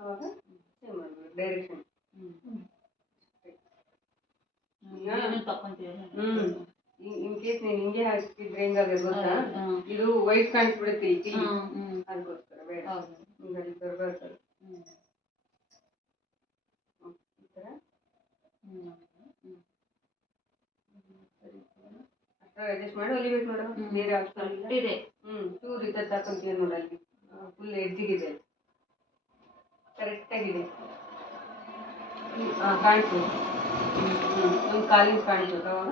ಅವಾಗ direction in case ನೀನ್ ಹಿಂಗೆ ಹಾಕಿದ್ರೆ ಹೆಂಗಾಗ ಗೊತ್ತಾ. ಇದು ವೈಟ್ ಕಾಣಿಸ್ಬಿಡುತ್ತೆ ಈ ಚಿಲ್ಲಿ. ಹ್ಮ್, ಹ್ಮ್. ಅದಕ್ಕೋಸ್ಕರ ಬೇಡ ಹೌದು ಈಗ ಅಲ್ಲಿ ಬರ್ಬಾರ್ದು ಅದು. ಹ್ಮ್. ಹ್ಮ್. ಈ ಥರ ಹ್ಮ್. ಅಷ್ಟರ ಅಡ್ಜಸ್ಟ್ ಮಾಡಿ ಹೊಲಿಬೇಕು ನೋಡು ಹ್ಮ್. ಬೇರೆ ಆಪ್ಷನ್ ಇಲ್ಲ ಇದೆ ಹ್ಮ್ ಚೂರು ಇದ್ದದ್ದು ಹಾಕೊಂತೀವಿ ನೋಡಿ ಅಲ್ಲಿ ಫುಲ್ ಎಡ್ಜಿಗಿದೆ ಕರೆಕ್ಟ್ ಆಗಿದೆ ಹಾಂ ಕಾಣಿಸು ಹ್ಞೂ ಒಂದು ಕಾಲಿಂಗ್ ಕಾಣಿಸು ಅವಾಗ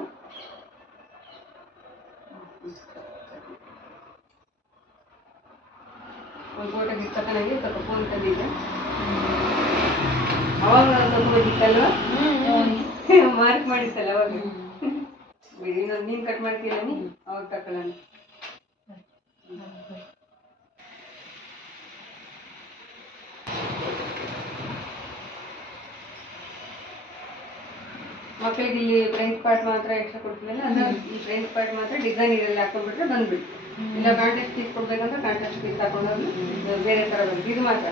ಒಂದು ಫೋಟೋ ಗಿಕ್ಕ ನನಗೆ ಸ್ವಲ್ಪ ಫೋನ್ ತಂದಿದ್ದೆ. ಅವಾಗ ಇತ್ತಲ್ವಾ ಮಾರ್ಕ್ ಮಾಡಿತ್ತಲ್ಲ ಅವಾಗ. ಬಿಡಿ, ಇನ್ನೊಂದು ನೀನು ಕಟ್ ಮಾಡ್ತೀರ ನೀ ಅವಾಗ ತಕೊಳ್ಳೋಣ. ಮಕ್ಕಳಿಗೆ ಇಲ್ಲಿ ಫ್ರಂಟ್ ಪಾರ್ಟ್ ಮಾತ್ರ ಎಕ್ಸ್ಟ್ರಾ ಕೊಡ್ತೀವಲ್ಲ ಅಂದ್ರೆ ಈ ಫ್ರಂಟ್ ಪಾರ್ಟ್ ಮಾತ್ರ ಡಿಸೈನ್ ಇದೆಲ್ಲ ಹಾಕೊಂಡ್ಬಿಟ್ರೆ ಬಂದ್ಬಿಟ್ಟು ಇಲ್ಲ ಕಾಂಟ್ರಾಸ್ಟ್ ಪೀಸ್ ಕೊಡ್ಬೇಕಂದ್ರೆ ಕಾಂಟ್ರಾಸ್ಟ್ ಪೀಸ್ ಹಾಕೊಂಡೋಗಿ ಬೇರೆ ತರ ಬರುತ್ತೆ ಇದು ಮಾತ್ರ.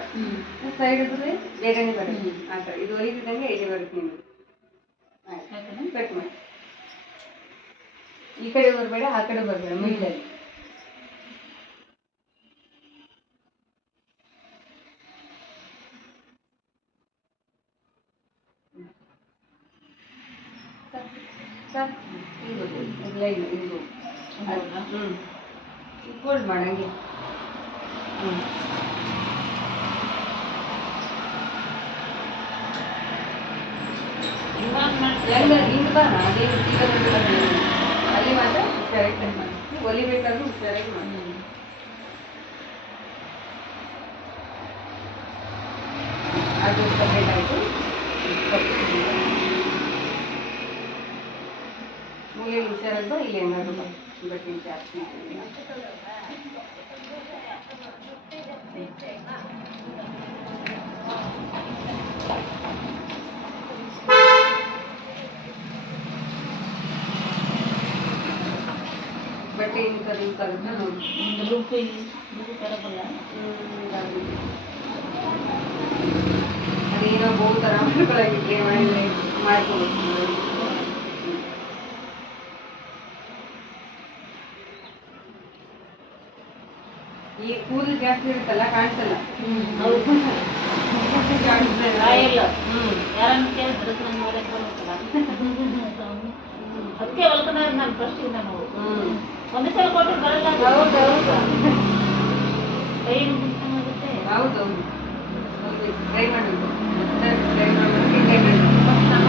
ಸೈಡ್ ಇದ್ರೆ ಬೇರೆನೇ ಬರುತ್ತೆ ಆ ಥರ ಇದು ಹೊಲಿತಿದ್ದಂಗೆ ಇಲ್ಲಿ ಬರುತ್ತೆ ನಿಮಗೆ ಆಯ್ತು. ಕಟ್ ಮಾಡಿ. ಈ ಕಡೆ ಬರಬೇಡ ಆ ಕಡೆ ಬರಬೇಡ ಮಿಡ್ಲಲ್ಲಿ ಬರ್ಬೋದು. ಇದು ಲೈನ್ ಇದು ಹೌದಾ? ಹ್ಞೂ ಫೋಲ್ಡ್ ಮಾಡಂಗೆ ಹ್ಞೂ ಇವಾಗ ಮಾಡ್ತೀವಿ ಎಲ್ಲ ಹಿಂಗೆ ಬಾ ಅದೇ ಈಗ ಬಂದು ಬಂದು ಅಲ್ಲಿ ಮಾತ್ರ ಹುಷಾರಾಗಿ ಮಾಡಿ ಹೊಲಿಬೇಕಾದ್ರೂ ಹುಷಾರಾಗಿ ಮಾಡಿ ಅದು ಸಪ್ರೇಟ್ ಆಯಿತು ಮೂಲೆಯಲ್ಲಿ ಹುಷಾರಲ್ವಾ ಇಲ್ಲಿ ಏನಾದ್ರು ಬಟ್ಟೆ ಜಾಸ್ತಿ ಬಟ್ಟೆ ಇಂಥ ಕಲಿತ ನೋಡಿ ರುಬ್ಬಿ ರುಬ್ಬಿ ತರಬಲ್ಲ ಅದೇನೋ ಬಹು ಥರ ಮಾಡ್ಕೊಳಗಿದ್ರೆ ಮಾಡಿದ್ರೆ ಈ ಕೂದಲು ಜಾಸ್ತಿ ಇರುತ್ತಲ್ಲ ಕಾಣಿಸಲ್ಲ? ಹೌದು ಕಾಣಿಸ್ತದೆ. ರಾಯಲ್ಲ ಹ್ಮ್. ಯಾರನ್ನ ಕೇಳಿದ್ರೆ ನಾನು ನೋಡಕ್ ಬರುತ್ತಲ್ಲ ಅದಕ್ಕೆ ಹೊಲ್ಕೊಂಡ್ರೆ ನಾನು ಫಸ್ಟ್ ನಾನು ಹ್ಮ್. ಒಂದೇ ಸಲ ಕೊಟ್ಟರೆ ಬರಲ್ಲ ಅದು. ಹೌದು, ಹೌದು. ಕೈ ಹೌದೌದು ಟ್ರೈ ಮಾಡಬೇಕು. ಟ್ರೈ ಮಾಡಬೇಕು. ಟ್ರೈ ಮಾಡಬೇಕು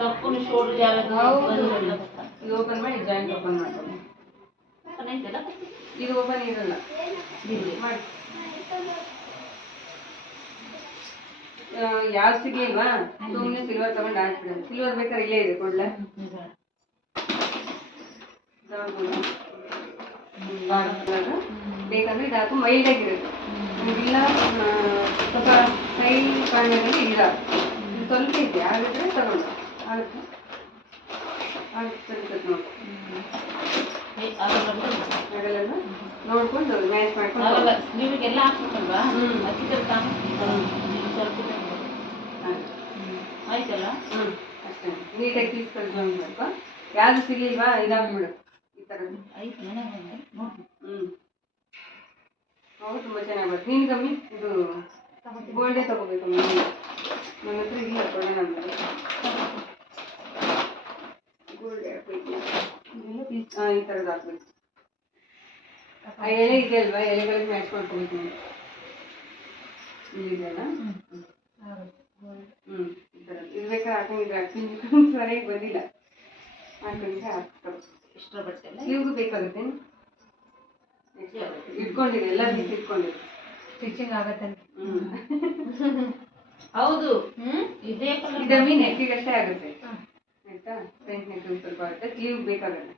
ತಪ್ಪು ಶೋಲ್ಡರ್ ಜಾಗ ಹೌದು. ಇದು ಓಪನ್ ಮಾಡಿ ಜಾಯಿಂಟ್ ಓಪನ್ ಮಾಡ್ಕೊಂಡು ಇದು ಓಪನ್ ಇರಲ್ಲ. ಮಾಡಿ. ಯಾವ್ದು ಇಲ್ವಾ? ಸುಮ್ಮನೆ ಸಿಲ್ವರ್ ತಗೊಂಡು ಹಾಕ್ಬಿಡ ಸಿಲ್ವರ್ ಬೇಕಾದ್ರೆ ಇಲ್ಲೇ ಇದೆ, ಕೊಡ್ಲ? ಬೇಕಂದ್ರೆ ಇದು ಹಾಕು ಮೈಲ್ಡ್ ಆಗಿರುತ್ತೆ ಇಲ್ಲ ಸ್ವಲ್ಪ ಕೈ ಕಾರಣದಲ್ಲಿ ಇಲ್ಲ ಸ್ವಲ್ಪ ಇದೆ ಆಗಿದ್ರೆ ತಗೊಂಡು. ಆಗುತ್ತೆ. ಆಗುತ್ತೆ. ಆಗಲ್ಲ ನೋಡ್ಕೊಂಡು ಮ್ಯಾಚ್ ಮಾಡ್ಕೊಂಡು ನೀವಿಗೆಲ್ಲ ಹಾಕ್ಬೇಕಲ್ವಾ ತಾನು ಸ್ವಲ್ಪ ಆಯ್ತು. ಆಯ್ತಲ್ಲ? ಹ್ಞೂ ಅಷ್ಟೇ. ನೀಟಾಗಿ ಪೀಸ್ ಕಲ್ಸ್ಕೊಂಡ್ಬೇಕು ಯಾವುದು ಸಿಗ್ಲಿಲ್ವಾ ಇದಾಗ್ಬಿಡು. ಈ ಥರ. ಆಯ್ತು ಹ್ಮ್. ಹೌದು ತುಂಬ ಚೆನ್ನಾಗಿ ಬರುತ್ತೆ ನೀನು ಕಮ್ಮಿ? ಇದು ಗೋಲ್ಡೇ ತಗೋಬೇಕು ಮನೆ ನನ್ನ ಹತ್ರ ಇಲ್ಲ ಕೊಡೋಣ ಗೋಲ್ಡ್ ಹಾಕ್ಬೇಕು ಈ ಥರದ್ದು ಹಾಕ್ಬೇಕು. ಆ ಎಲೆ ಇದೆ ಅಲ್ವಾ? ಎಲೆಗಳಿಗೆ ಮ್ಯಾಚ್ ಮಾಡ್ಕೊಬೇಕು ಹ್ಞೂ ಈ ಇರ್ಬೇಕಾದ್ರೆ ಹಾಕೊಂಡಿದ್ರೆ ಹಾಕ್ತೀನಿ ಸರಿಯಾಗಿ ಬಂದಿಲ್ಲ. ಹಾಕೊಂಡಿದ್ರೆ ಹಾಕ್ತಾರೆ ಇಷ್ಟರ ಬಟ್ಟೆ ಎಲ್ಲ ಬೇಕಾಗುತ್ತೆ ಇಟ್ಕೊಂಡಿರಿ ಎಲ್ಲ ಇಟ್ಕೊಂಡಿರಿ ಸ್ಟಿಚಿಂಗ್ ಆಗತ್ತೆ ಹೌದು. ಇದೇ ಇದಮ್ಮಿ ನೆಕ್ಕಿಗೆ ಅಷ್ಟೇ ಆಗುತ್ತೆ. ಆಯ್ತಾ? ಫ್ರಂಟ್ ನೆಕ್ ಒಂದು ಸ್ವಲ್ಪ ಆಗುತ್ತೆ ಸ್ಲೀವ್ ಬೇಕಾಗಲ್ಲ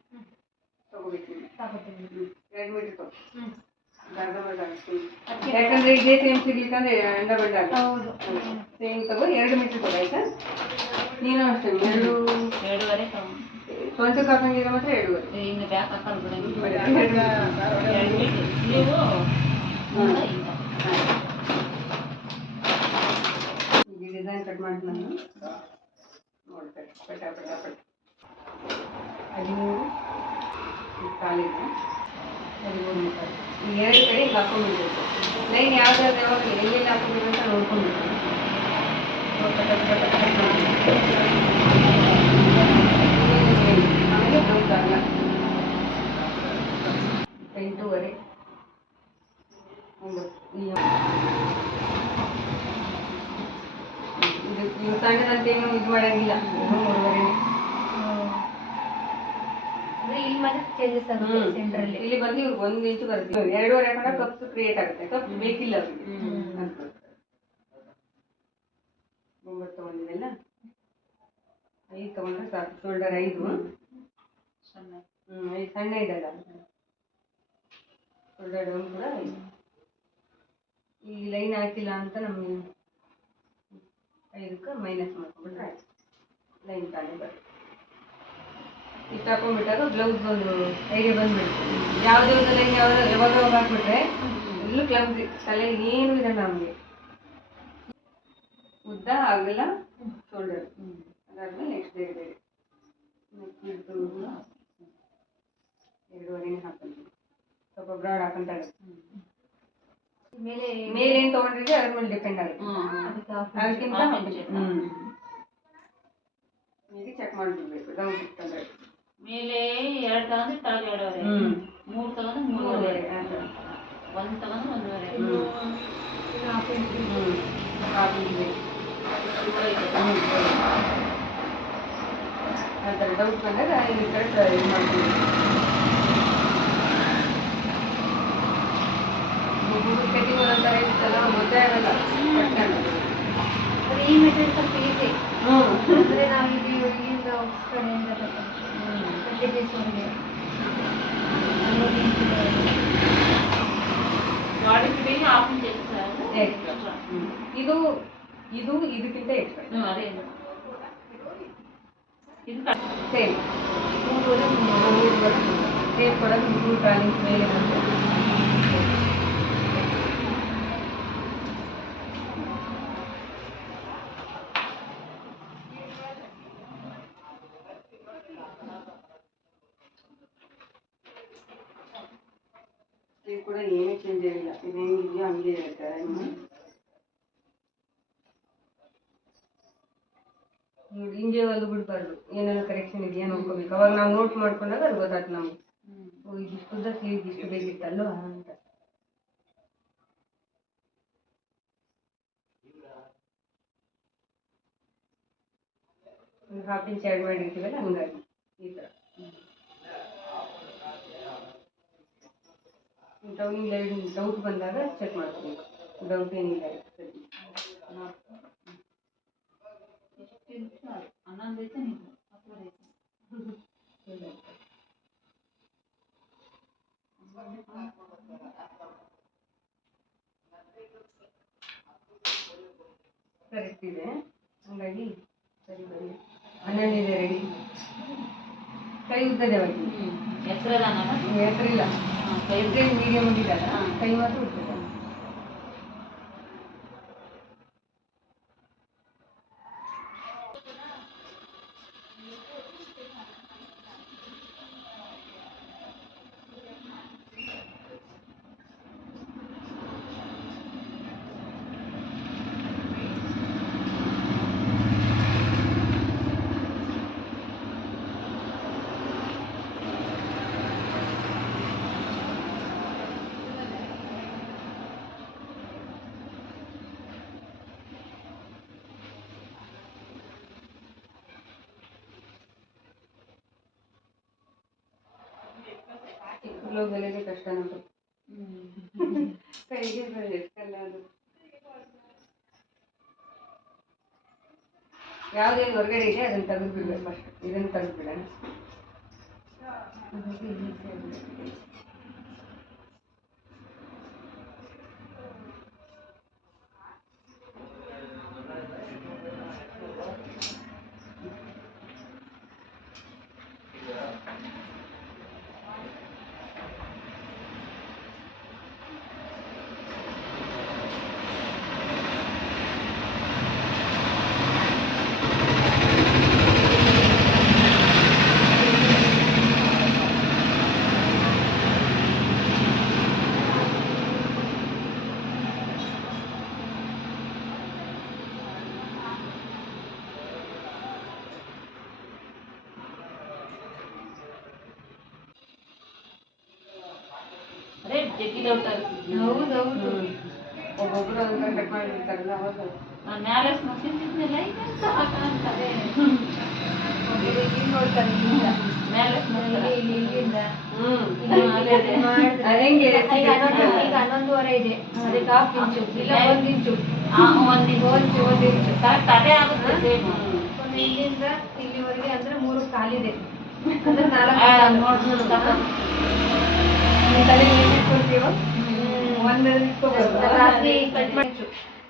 ತಗೋಬೇಕು ನೀವು. ಎರಡು ಮೀಟರ್ ತಗೋ. ಅರ್ಧ ಬರ್ಧ. ಯಾಕಂದ್ರೆ ಇದೇ ಸೇಮ್ ಸಿಗ್ಲಿಕ್ಕಂದ್ರೆ ಅಂಡ ಬಂಡ ಹೌದು. ಸೇಮ್ ತಗೋ ಎರಡು ಮೀಟ್ರ್ ತಗೋ ಆಯ್ತಾ? ನೀನು ಅಷ್ಟೇ ಎರಡು ಎರಡೂವರೆ ತಗೊಂಡು ಸ್ವಂತಕ್ಕೆ ಹಾಕಂಗಿದ್ರೆ ಮಾತ್ರ ಎರಡೂವರೆ. ಇನ್ನು ಬ್ಯಾಕ್ ಹಾಕಲ್ಲ ಬಿಡ. ಎರಡು ಮೀಟ್ರು. ನೀವು ಡಿಸೈನ್ ಕಟ್ ಮಾಡಿ ನಾನು. ನೋಡ್ತಾರೆ ಪಟ ಪಟ ಪಟ ಹದಿಮೂರು ಈ ಕಾಲಿಗೆ ಹದಿಮೂರು ಮುಕ್ಕಾಲು ಈ ಎರಡು ಕಡೆ ಹಿಂಗೆ ಹಾಕೊಂಡ್ಬಿಡ್ಬೇಕು ಲೈನ್ ಯಾವ್ದಾದ್ರು ಯಾವಾಗ ಎಲ್ಲೆಲ್ಲಿ ಹಾಕೊಂಡ್ಬಿಡು ಅಂತ ನೋಡ್ಕೊಂಡ್ಬಿಡ್ಬೇಕು ಪಟ ಪಟ ಪಟ ಪಟ ಆಮೇಲೆ ಬ್ಲೌಸ್ ಆಗಲ್ಲ ಎಂಟೂವರೆ ಒಂಬತ್ತು ಈ ಇದು ನೀವು ಸಣ್ಣದಂತೇನು ಇದು ಮಾಡಂಗಿಲ್ಲ. ಇಲ್ಲಿ ಮಾತ್ರ ಚೇಂಜಸ್ ಆಗುತ್ತೆ ಸೆಂಟರ್ ಅಲ್ಲಿ ಇಲ್ಲಿ ಬಂದು ಇವ್ರಿಗೆ ಒಂದು ಇಂಚು ಬರುತ್ತೆ ಎರಡೂವರೆ ಹಾಕೊಂಡ್ರೆ ಕಪ್ಸ್ ಕ್ರಿಯೇಟ್ ಆಗುತ್ತೆ. ಕಪ್ ಬೇಕಿಲ್ಲ ಅವ್ರಿಗೆ. ಒಂಬತ್ತು ತಗೊಂಡಿದ್ದೆಲ್ಲ ಐದು ತಗೊಂಡ್ರೆ ಸಾಕು. ಶೋಲ್ಡರ್ ಐದು. ಸಣ್ಣ. ಹ್ಮ್ ಐದು ಸಣ್ಣ ಇದಲ್ಲ. ಶೋಲ್ಡರ್ ಒಂದು ಕೂಡ ಈ ಲೈನ್ ಹಾಕಿಲ್ಲ ಅಂತ ನಮಗೆ ಐದಕ್ಕೆ ಮೈನಸ್ ಮಾಡ್ಕೊಂಡ್ಬಿಟ್ರೆ ಆಯ್ತು. ಲೈನ್ ತಾನೇ ಬರುತ್ತೆ. ಇಷ್ಟು ಹಾಕೊಂಡ್ಬಿಟ್ಟಾಗ ಬ್ಲೌಸ್ ಒಂದು ಹೇಗೆ ಬಂದ್ಬಿಡುತ್ತೆ ಯಾವುದೇ ಒಂದು ಲೈನ್ ಯಾವ ಯಾವಾಗ ಯಾವಾಗ ಹಾಕ್ಬಿಟ್ರೆ ಎಲ್ಲೂ ಕ್ಲಬ್ಸಿ ತಲೆ ಏನು ಇರಲ್ಲ ನಮಗೆ. ಉದ್ದ ಆಗಲ್ಲ ಶೋಲ್ಡರ್ ಅದಾದ್ಮೇಲೆ ನೆಕ್ಸ್ಟ್ ಬೇರೆ. ಬೇರೆ ಎರಡೂವರೆನೇ ಹಾಕೊಂಡು ಸ್ವಲ್ಪ ಬ್ರಾಡ್ ಹಾಕೊಂತಾರೆ ಮೇಲೆ ಮೇಲೆ ಏನು ತೊಗೊಂಡಿದ್ರೆ ಅದ್ರ ಮೇಲೆ ಡಿಪೆಂಡ್ ಆಗುತ್ತೆ ಅದಕ್ಕೆ ಹಾಕಿ ಅದಕ್ಕಿಂತ ಹಾಫ್ ಇಂಚ್ ಹ್ಮ್ ಈಗ ಚೆಕ್ ಮಾಡಿಬಿಡ್ಬೇಕು ಡೌನ್ ಇತ್ತಂದ್ರೆ ಮೇಲೆ ಎರಡು ತಗೊಂಡ್ರೆ ತಳಗೆ ಎರಡೂವರೆ ಹ್ಮ್. ಮೂರು ತಗೊಂಡ್ರೆ ಮೂರುವರೆ ಮೂರುವರೆ ಆಯ್ತು. ಒಂದು ತಗೊಂಡ್ರೆ ಒಂದೂವರೆ ಹ್ಮ್. ಇದು ಹಾಫ್ ಇಂಚ್ ಹ್ಮ್ ಹಾಕಿದ್ವಿ ಆ ಥರ ಡೌಟ್ ಬಂದಾಗ ಇಲ್ಲಿ ಕರೆಕ್ಟ್ ಇದು ಮಾಡ್ತೀವಿ ಕಟಿಂಗ್ ಒಂದೊಂಥರ ಇರುತ್ತಲ್ಲ ಗೊತ್ತೇ ಆಗಲ್ಲ ಪಟ್ಕಂಡು. ಅಂದ್ರೆ ಈ ಮೆಟೀರಿಯಲ್ ಸ್ವಲ್ಪ ಈಸಿ ಹ್ಞೂ ಅಂದ್ರೆ ನಾವು ಇದು ಇಲ್ಲಿಂದ ಕಡೆಯಿಂದ ಟ್ವೆಂಟಿ ಪೀಸ್ ವರೆಗೆ body fitting half inch extra extra ಇದು ಇದು ಇದಕ್ಕಿಂತ ಎಕ್ಸ್ಟ್ರಾ ಹ್ಞೂ ಅದೇ ಇದು ಇದು ಕಟ್ ಸೇಮ್ ಮೂರುವರೆ ಮೂರುವರೆ ಸೇಮ್ ಕೊಡೋದು ಮೂರು ಕಾಲಿಂಗ್ ಮೇಲೆ ಬಂದು ಇದು ಕೂಡ ಏನೂ ಚೇಂಜ್ ಆಗಿಲ್ಲ ಇದು ಹೆಂಗಿದೆಯೋ ಹಂಗೆ ಇರುತ್ತೆ ಇನ್ನು ನೋಡಿ ಹಿಂಗೆ ಒಂದು ಬಿಡ್ಬಾರ್ದು ಏನಾದ್ರು ಕರೆಕ್ಷನ್ ಇದೆಯಾ ನೋಡ್ಕೋಬೇಕು ಅವಾಗ ನಾವು ನೋಟ್ ಮಾಡ್ಕೊಂಡಾಗ ಅದು ಗೊತ್ತಾಯ್ತು ನಮ್ಗೆ ಓ ಇದಿಷ್ಟು ಉದ್ದ ಸ್ಲೀವ್ ಇಷ್ಟು ಬೇಕಿತ್ತಲ್ವ ಅಂತ. ಒಂದು ಹಾಫ್ ಇಂಚ್ ಆ್ಯಡ್ ಮಾಡಿರ್ತೀವಲ್ಲ ಹಂಗಾಗಿ ಈ ಥರ ಡೌನಿಂಗ್ ಲೈನ್ ಡೌಟ್ ಬಂದಾಗ ಚೆಕ್ ಮಾಡ್ಕೋಬೇಕು ಡೌಟ್ ಏನಿಲ್ಲ ಸರಿ ನಾಲ್ಕು ಎಷ್ಟು ಇಂಚು ಅದು? ಹನ್ನೊಂದು ಐತೆ ನೀವು ಹತ್ತುವರೆ ಐತೆ. ಕರೆಕ್ಟ್ ಇದೆ ಹಂಗಾಗಿ ಸರಿ ಬನ್ನಿ. ಹನ್ನೊಂದಿದೆ ರೆಡಿ ಕೈ ಉದ್ದದೆ ಅವತ್ತು ಹ್ಞೂ ಎತ್ತರದಾನಲ್ಲ ಹೆಸರು ಇಲ್ಲ. ಹಾಂ ಕೈ ಮೀಡಿಯಮ್ ಮಾತ್ರ ಉದ್ದದ ಬ್ಲೌಸಲ್ಲಿದೆ ಕಷ್ಟ ಹ್ಞೂ ಕೈಗೆ ಎಷ್ಟಲ್ಲ ಅದು ಯಾವುದೇನು ಹೊರಗಡೆ ಇದೆ ಅದನ್ನ ತೆಗೆದು ಬಿಡ್ಬೇಕು ಫಸ್ಟ್ ಇದನ್ನು ತೆಗೆದು ಬಿಡೋಣ ಜಗ್ಗಿ ದೊಡ್ಡ ಹೌದೌದು ಒಬ್ಬೊಬ್ರು ಒಂಥರ ಕಟ್ ಮಾಡಿರ್ತಾರಲ್ಲ ಅವಾಗ ನಾನು ಮ್ಯಾಲೆ ಮುಗಿಸಿದ್ನಿಲ್ಲ ಈಗ ಕಾಣ್ತದೆ ಒಬ್ಬರು ಇಲ್ಲಿ ನೋಡ್ತಾರೆ ಇಲ್ಲಿಂದ ಮ್ಯಾಲೆ ಇಲ್ಲಿ ಇಲ್ಲಿ ಇಲ್ಲಿಂದ ಹ್ಮ್ ಅದೇ ಅದೇ. ಮಾಡಿದ್ರೆ. ಅದ್ ಹೆಂಗೆ ಈಗ ಹನ್ನೊಂದು ಈಗ ಹನ್ನೊಂದುವರೆ ಇದೆ ಅದಕ್ಕೆ ಹಾಫ್ ಇಂಚು ಇಲ್ಲ ಒಂದ್ ಇಂಚು ಒಂದು ಒಂದು ಅದೇ ಇಲ್ಲಿಂದ ಇಲ್ಲಿವರೆಗೆ ಅಂದ್ರೆ ಮೂರು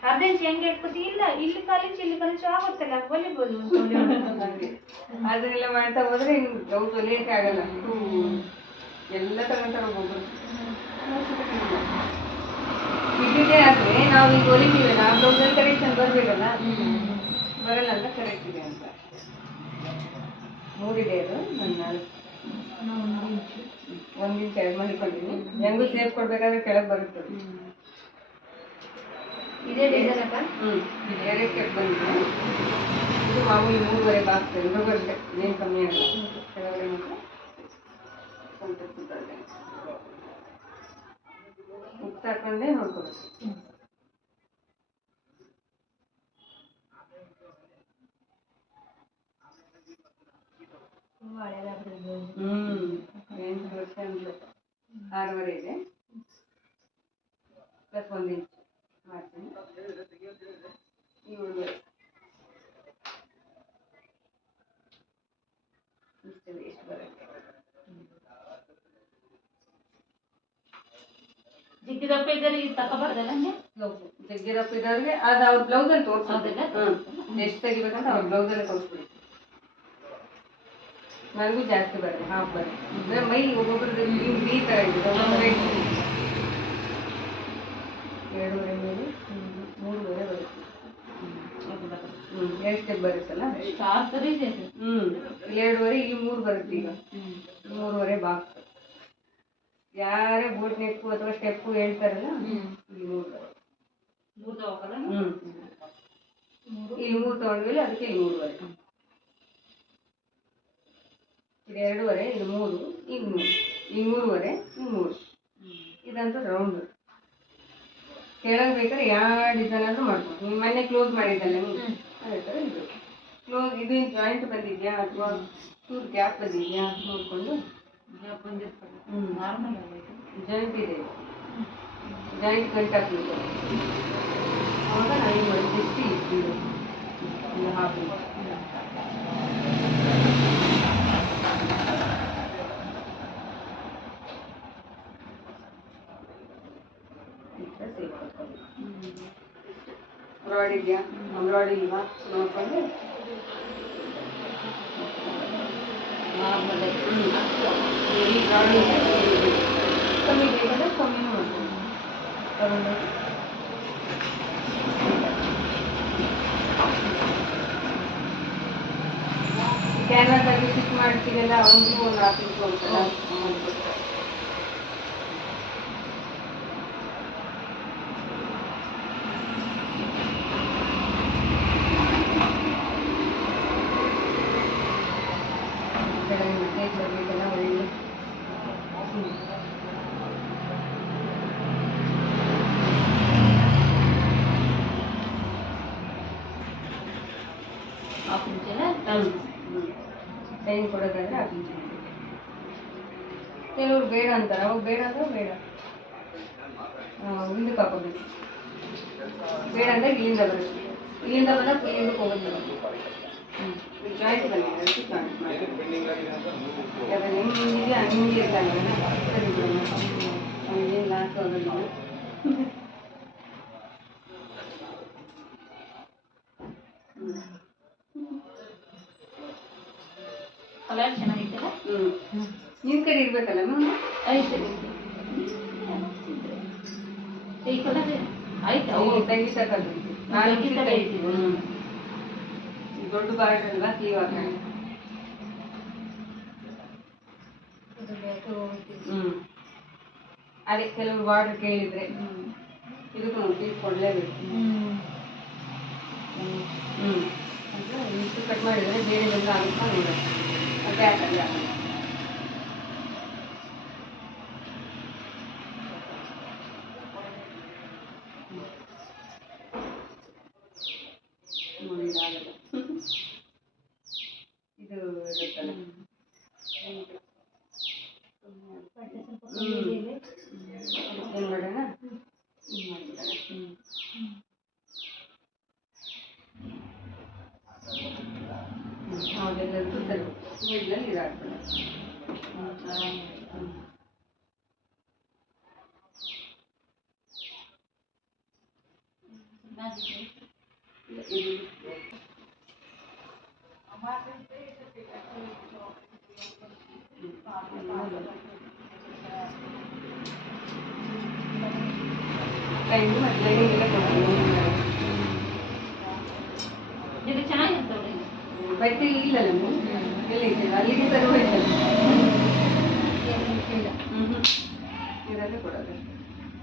ಅಂದ್ರೆ ಹೆಂಗೆ ಇಲ್ಲ ಇಲ್ಲಿ ಕಾಲಿಂಚು ಇಲ್ಲಿ ಕಾಲಿಂಚು ಆಗುತ್ತಲ್ಲ ಹೊಲಿಬೋದು ಅದನ್ನೆಲ್ಲ ಮಾಡ್ತಾ ಹೋದ್ರೆ ಬ್ಲೌಸ್ ಹೊಲಿಯಕ್ಕೆ ಆಗಲ್ಲ. ಎಲ್ಲ ತಗೊಂತಾರೆ ಒಬ್ಬೊಬ್ರು ಇದ್ದಿದ್ದೇ ಆದರೆ ನಾವು ಈಗ ಹೊಲಿತೀವಲ್ಲ ಆ ಬ್ಲೌಸಲ್ಲಿ ಕರೆಕ್ಷನ್ ಬರ್ಬೇಕಲ್ಲ? ಬರಲ್ಲ ಅಂತ ಕರೆಕ್ಟ್ ಇದೆ ಅಂತ. ಮೂರಿದೆ ಅದು ನನ್ನ ಒಂದು ಇಂಚು ಎರಡು ಮಾಡಿಕೊಂಡಿದ್ದೀನಿ ಹೆಂಗೂ ಸೇಫ್ ಕೊಡ್ಬೇಕಾದ್ರೆ ಕೆಳಗೆ ಬರುತ್ತೆ ಇದೇ ಡಿಸೈನ್ ಅಕ್ಕ ಹ್ಞೂ ಬೇರೆ ಸ್ಟೆಪ್ ಬಂದಿದೆ. ಇದು ಮಾಮೂಲಿ ಮೂರುವರೆ ಆಗ್ತದೆ. ಇರೋದು ಅಷ್ಟೇ ಏನು ಕಮ್ಮಿ ಆಗಲ್ಲ. ಕೆಳಗಡೆ ಮಾತ್ರ ಸ್ವಲ್ಪ ಉಪ್ಪು ನೋಡ್ಕೋಬೇಕು. ಜಿಗ್ಗಿ ದಪ್ಪ ಇದ್ದರೆ ಇದು ತಗೋಬಾರ್ದಲ್ಲ ಹಂಗೆ? ಬ್ಲೌಸ್. ಜಗ್ಗಿರಪ್ಪ ಇದ್ದವ್ರಿಗೆ ಅದು ಅವ್ರ ಬ್ಲೌಸಲ್ಲಿ ತೋರಿಸೋದಿಲ್ಲ ಹೌದಲ್ಲ? ಹ್ಞೂ ಎಷ್ಟು ತೆಗಿಬೇಕಂತ ಅವ್ರ ಬ್ಲೌಸಲ್ಲಿ ತೋರಿಸ್ಬಿಡಿ ನನಗೂ ಜಾಸ್ತಿ ಬರುತ್ತೆ ಹಾಫ್ ಬರುತ್ತೆ ಅಂದರೆ ಮೈ ಒಬ್ಬೊಬ್ರದ್ದು ಹಿಂಗೆ ಈ ಥರ ಇದೆ. ಒಬ್ಬೊಬ್ರು ಎರಡೂವರೆ ಮೇಲೆ ಮೂರುವರೆ ಬರುತ್ತೆ. ಹ್ಞೂ ಎರಡು ಸ್ಟೆಪ್ ಬರುತ್ತಲ್ಲ? ಸ್ಟಾರ್ ಥರ ಇದೆ ಅದು. ಹ್ಞೂ ಇಲ್ಲಿ ಎರಡೂವರೆ ಇಲ್ಲಿ ಮೂರು ಬರುತ್ತೆ ಈಗ. ಮೂರುವರೆ ಬಾಕ್ಸ್ ಯಾರೇ ಬೂಟ್ ನೆಕ್ಕು ಅಥವಾ ಸ್ಟೆಪ್ಪು ಹೇಳ್ತಾರಲ್ಲ ಇಲ್ಲಿ ಮೂರು ತಗೊಂಡ್ಮೇಲೆ ಅದಕ್ಕೆ ಇಲ್ಲಿ ಮೂರುವರೆ ಇದು ಎರಡೂವರೆ ಇದು ಮೂರು ಈಗ ಮೂರು ಈಗ ಮೂರುವರೆ ಈಗ ಮೂರು ಇದಂತ ರೌಂಡ್ ಕೆಳಗೆ ಬೇಕಾದ್ರೆ ಯಾವ ಡಿಸೈನ್ ಆದ್ರೂ ಮಾಡ್ಬೋದು. ನೀವು ಮನೆ ಕ್ಲೋಸ್ ಮಾಡಿದ್ದಲ್ಲ ನೀವು? ಅದೇ ಥರ ಇದು. ಕ್ಲೋಸ್ ಇದು ಜಾಯಿಂಟ್ ಬಂದಿದೆಯಾ ಅಥವಾ ಚೂರು ಗ್ಯಾಪ್ ಬಂದಿದೆಯಾ ನೋಡಿಕೊಂಡು ಬಂದಿರ್ತಾರೆ ಹ್ಞೂ ನಾರ್ಮಲ್ ಆಗೈತೆ ಜಾಯಿಂಟ್ ಇದೆ ಜಾಯಿಂಟ್ ಗಂಟು ಹಾಕ್ಬೇಕು ಅವಾಗ ನಾವು ಮಾಡಿ ಜಸ್ಟ್ ಇಟ್ಟಿದ್ದು ಒಂದು ಹಾಫ್ ಇಂಚ್ ರಾಡ್ ಇದೆಯಾ ರಾಡ್ ಇಲ್ವಾ ನೋಡ್ಕೊಂಡು ನಾರ್ಮಲ್ ಈ ರಾಡ್ ಇದೆ ಕಮ್ಮಿ ಬೇಕಂದ್ರೆ ಕಮ್ಮಿನೂ ಮಾಡ್ಬೋದು ತಗೊಂಡು ಕ್ಯಾನ್ವಾಸ್ ಆಗಿ ಸ್ಟಿಚ್ ಮಾಡ್ತೀರಲ್ಲ ಅವ್ರಿಗೂ ಒಂದು ಹಾಕಿ ಹೋಗ್ತಲ್ಲ ಹಾಫ್ ಇಂಚಲ್ಲ ಟೈಮ್ ಕೊಡೋದಾದ್ರೆ ಆ ಇಂಚ್ ಕೆಲವ್ರು ಬೇಡ ಅಂತಾರೆ. ಅವಾಗ ಬೇಡ ಅಂದ್ರೆ ಬೇಡ. ಆ, ಹಿಂದಕ್ಕೆ ಹಾಕೋಬೇಕು. ಬೇಡ ಅಂದ್ರೆ ಇಲ್ಲಿಂದ ಬರುತ್ತೆ ಇಲ್ಲಿಂದ ಬಂದಾಗ ಇಲ್ಲಿಂದ ಹೋಗುತ್ತೆ ಹ್ಞೂ ಜಾಯಿಂಟ್ ಬಂದಿದೆ ಅದಕ್ಕೆ ನಿಮಗೆ ಹೆಂಗೆ ಹಿಂಗಿದೆ ಹಂಗೆ ಲಾಸ್ ಆಗೋದಿಲ್ಲ ಕಲರ್ ಚೆನ್ನಾಗಿತ್ತಲ್ಲ ಹ್ಞೂ ನಿನ್ನ ಕಡೆ ಇರಬೇಕಲ್ಲ ಮ್ಯಾಮ್? ಐತೆ ಈ ಕಲರ್ ಆಯ್ತು? ಅವು ತಂಗಿ ತಗೊಂಡು ನಾನು. ಈ ದೊಡ್ಡ ಬಾರ್ಡರ್ ಹಾಕೋಣ ಬೇಕು ಹ್ಮ್. ಅದೇ ಕೆಲವು ಬಾರ್ಡರ್ ಕೇಳಿದ್ರೆ ಇದಕ್ಕೂ ನಾವು ಪೀಸ್ ಕೊಡಲೇಬೇಕು ಹ್ಮ್. ಹ್ಮ್. ಅಂದ್ರೆ ಇಷ್ಟು ಕಟ್ ಮಾಡಿದರೆ ಬೇರೆ ಎಲ್ಲ ಆಗುತ್ತಾ? ನೋಡೋಣ ಬ್ಯಾಕ್ ಅಲ್ಲ 嗯。ಇದರಲ್ಲೇ ಕೊಡೋದು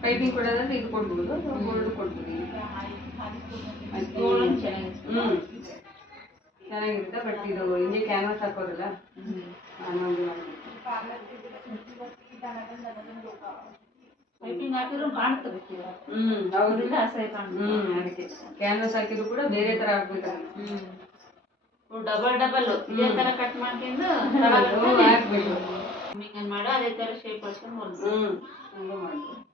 ಪೈಪಿಂಗ್ ಕೊಡೋದಂದ್ರೆ ಇದು ಕೊಡ್ಬೋದು ಗೋಲ್ಡ್ ಕೊಡ್ಬೋದು ಹ್ಞೂ ಚೆನ್ನಾಗಿರುತ್ತೆ. ಬಟ್ ಇದು ಹಿಂಗೆ ಕ್ಯಾನ್ವಾಸ್ ಹಾಕೋದಲ್ಲ ಅನ್ನೊಂದು ಪೈಪಿಂಗ್ ಹಾಕಿದ್ರು ಕಾಣ್ತದೆ ಹ್ಞೂ ಅವರಿಂದ ಅಸಹ್ಯ. ಹ್ಮ್ ಅದಕ್ಕೆ. ಕ್ಯಾನ್ವಾಸ್ ಹಾಕಿದ್ರು ಕೂಡ ಬೇರೆ ತರ ಆಗ್ಬೇಕು ಇವು ಡಬಲ್ ಡಬಲ್ ಇದೇ ಕಟ್ ಮಾಡ್ಕೊಂಡು ಹಾಕ್ಬೇಕು. En el mar de la.